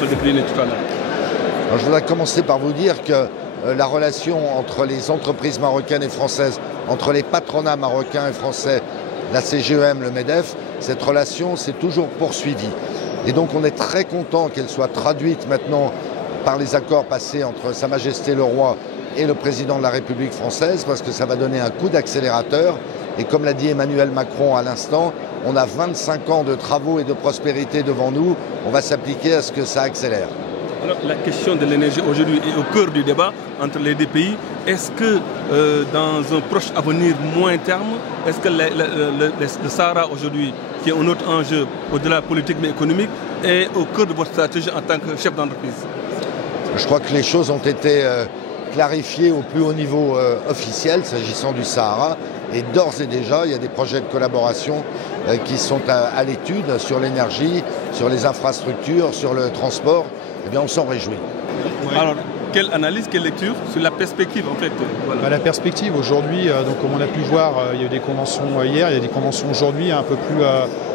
se décliner tout à l'heure. Je voudrais commencer par vous dire que la relation entre les entreprises marocaines et françaises, entre les patronats marocains et français, la CGEM, le MEDEF, cette relation s'est toujours poursuivie. Et donc on est très content qu'elle soit traduite maintenant par les accords passés entre Sa Majesté le Roi et le président de la République française, parce que ça va donner un coup d'accélérateur. Et comme l'a dit Emmanuel Macron à l'instant, on a 25 ans de travaux et de prospérité devant nous. On va s'appliquer à ce que ça accélère. Alors, la question de l'énergie aujourd'hui est au cœur du débat entre les deux pays. Est-ce que dans un proche avenir moins terme, est-ce que le Sahara aujourd'hui, qui est un autre enjeu au-delà politique mais économique, est au cœur de votre stratégie en tant que chef d'entreprise? Je crois que les choses ont été clarifiées au plus haut niveau officiel s'agissant du Sahara. Et d'ores et déjà, il y a des projets de collaboration qui sont à l'étude sur l'énergie, sur les infrastructures, sur le transport. Eh bien, on s'en réjouit. Alors, quelle analyse, quelle lecture sur la perspective en fait voilà. La perspective aujourd'hui, donc comme on a pu voir, il y a eu des conventions hier, il y a des conventions aujourd'hui un peu plus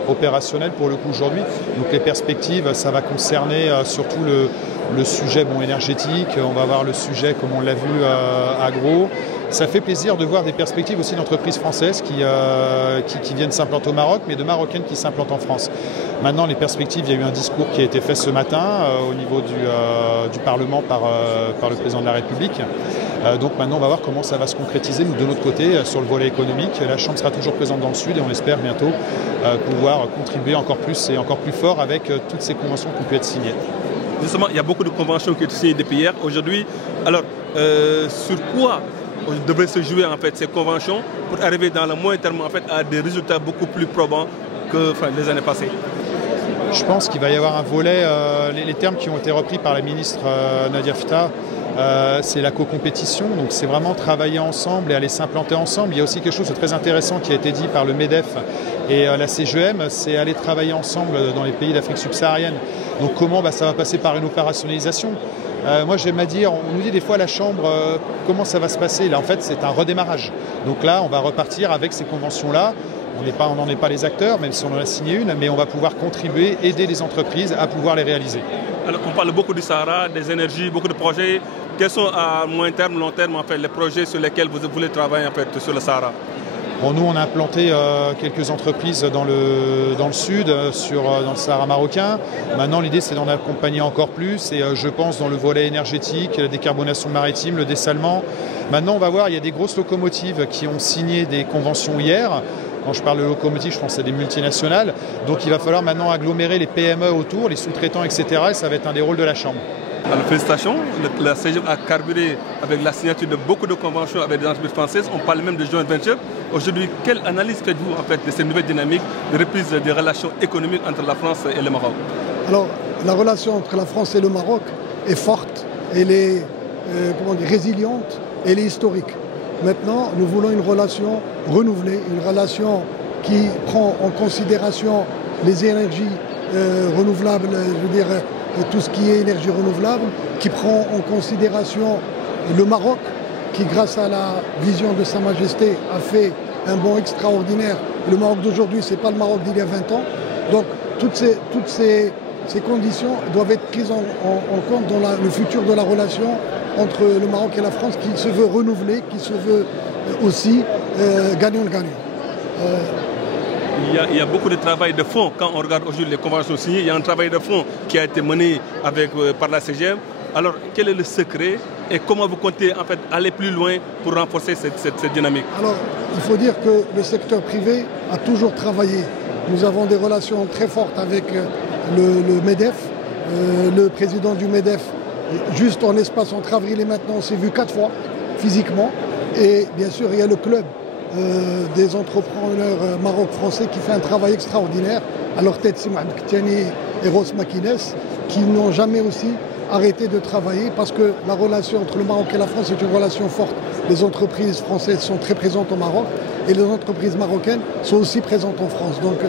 opérationnelles pour le coup aujourd'hui. Donc les perspectives, ça va concerner surtout le sujet énergétique, on va voir le sujet comme on l'a vu agro. Ça fait plaisir de voir des perspectives aussi d'entreprises françaises qui viennent s'implanter au Maroc, mais de Marocaines qui s'implantent en France. Maintenant, les perspectives, il y a eu un discours qui a été fait ce matin au niveau du Parlement par le président de la République. Donc maintenant, on va voir comment ça va se concrétiser. Nous, de notre côté, sur le volet économique, la Chambre sera toujours présente dans le Sud et on espère bientôt pouvoir contribuer encore plus et encore plus fort avec toutes ces conventions qui ont pu être signées. Justement, il y a beaucoup de conventions qui ont été signées depuis hier. Aujourd'hui, alors, sur quoi devraient se jouer en fait ces conventions pour arriver dans le moyen terme en fait à des résultats beaucoup plus probants que les années passées? Je pense qu'il va y avoir un volet, les termes qui ont été repris par la ministre Nadia Fta, c'est la co-compétition, donc c'est vraiment travailler ensemble et aller s'implanter ensemble. Il y a aussi quelque chose de très intéressant qui a été dit par le MEDEF et la CGEM, c'est aller travailler ensemble dans les pays d'Afrique subsaharienne. Donc comment ça va passer par une opérationnalisation. Moi j'aime à dire, on nous dit des fois à la Chambre comment ça va se passer. Là en fait c'est un redémarrage. Donc là on va repartir avec ces conventions-là. On n'en est pas les acteurs, même si on en a signé une, mais on va pouvoir contribuer, aider les entreprises à pouvoir les réaliser. Alors on parle beaucoup du Sahara, des énergies, beaucoup de projets. Quels sont à moyen terme, long terme en fait les projets sur lesquels vous voulez travailler en fait sur le Sahara? Bon, nous, on a implanté quelques entreprises dans le sud, dans le Sahara marocain. Maintenant, l'idée, c'est d'en accompagner encore plus. Et je pense dans le volet énergétique, la décarbonation maritime, le dessalement. Maintenant, on va voir, il y a des grosses locomotives qui ont signé des conventions hier. Quand je parle de locomotives, je pense à des multinationales. Donc, il va falloir maintenant agglomérer les PME autour, les sous-traitants, etc. Et ça va être un des rôles de la Chambre. Alors, félicitations, la CGEM a carburé avec la signature de beaucoup de conventions avec des entreprises françaises. On parle même de joint venture. Aujourd'hui, quelle analyse faites-vous en fait de cette nouvelle dynamique de reprise des relations économiques entre la France et le Maroc? Alors, la relation entre la France et le Maroc est forte, elle est résiliente, elle est historique. Maintenant, nous voulons une relation renouvelée, une relation qui prend en considération les énergies renouvelables, je veux dire tout ce qui est énergie renouvelable, qui prend en considération le Maroc, qui grâce à la vision de Sa Majesté a fait un bond extraordinaire. Le Maroc d'aujourd'hui, ce n'est pas le Maroc d'il y a 20 ans. Donc toutes ces conditions doivent être prises en compte dans le futur de la relation entre le Maroc et la France, qui se veut renouvelée, qui se veut aussi gagnant-gagnant. Il y a beaucoup de travail de fond. Quand on regarde aujourd'hui les conventions signées, il y a un travail de fond qui a été mené par la CGM. Alors, quel est le secret et comment vous comptez en fait aller plus loin pour renforcer cette dynamique? Alors, il faut dire que le secteur privé a toujours travaillé. Nous avons des relations très fortes avec le MEDEF. Le président du MEDEF, juste en espace entre avril et maintenant, on s'est vu 4 fois physiquement. Et bien sûr, il y a le club des entrepreneurs maroc-français qui fait un travail extraordinaire. À leur tête, c'est Mohamed Ktiani et Ross Makines, qui n'ont jamais aussi arrêté de travailler, parce que la relation entre le Maroc et la France est une relation forte. Les entreprises françaises sont très présentes au Maroc et les entreprises marocaines sont aussi présentes en France. Donc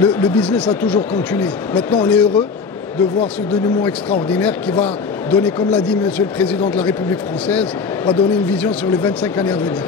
le business a toujours continué. Maintenant, on est heureux de voir ce dénouement extraordinaire qui va donner, comme l'a dit Monsieur le Président de la République française, va donner une vision sur les 25 années à venir.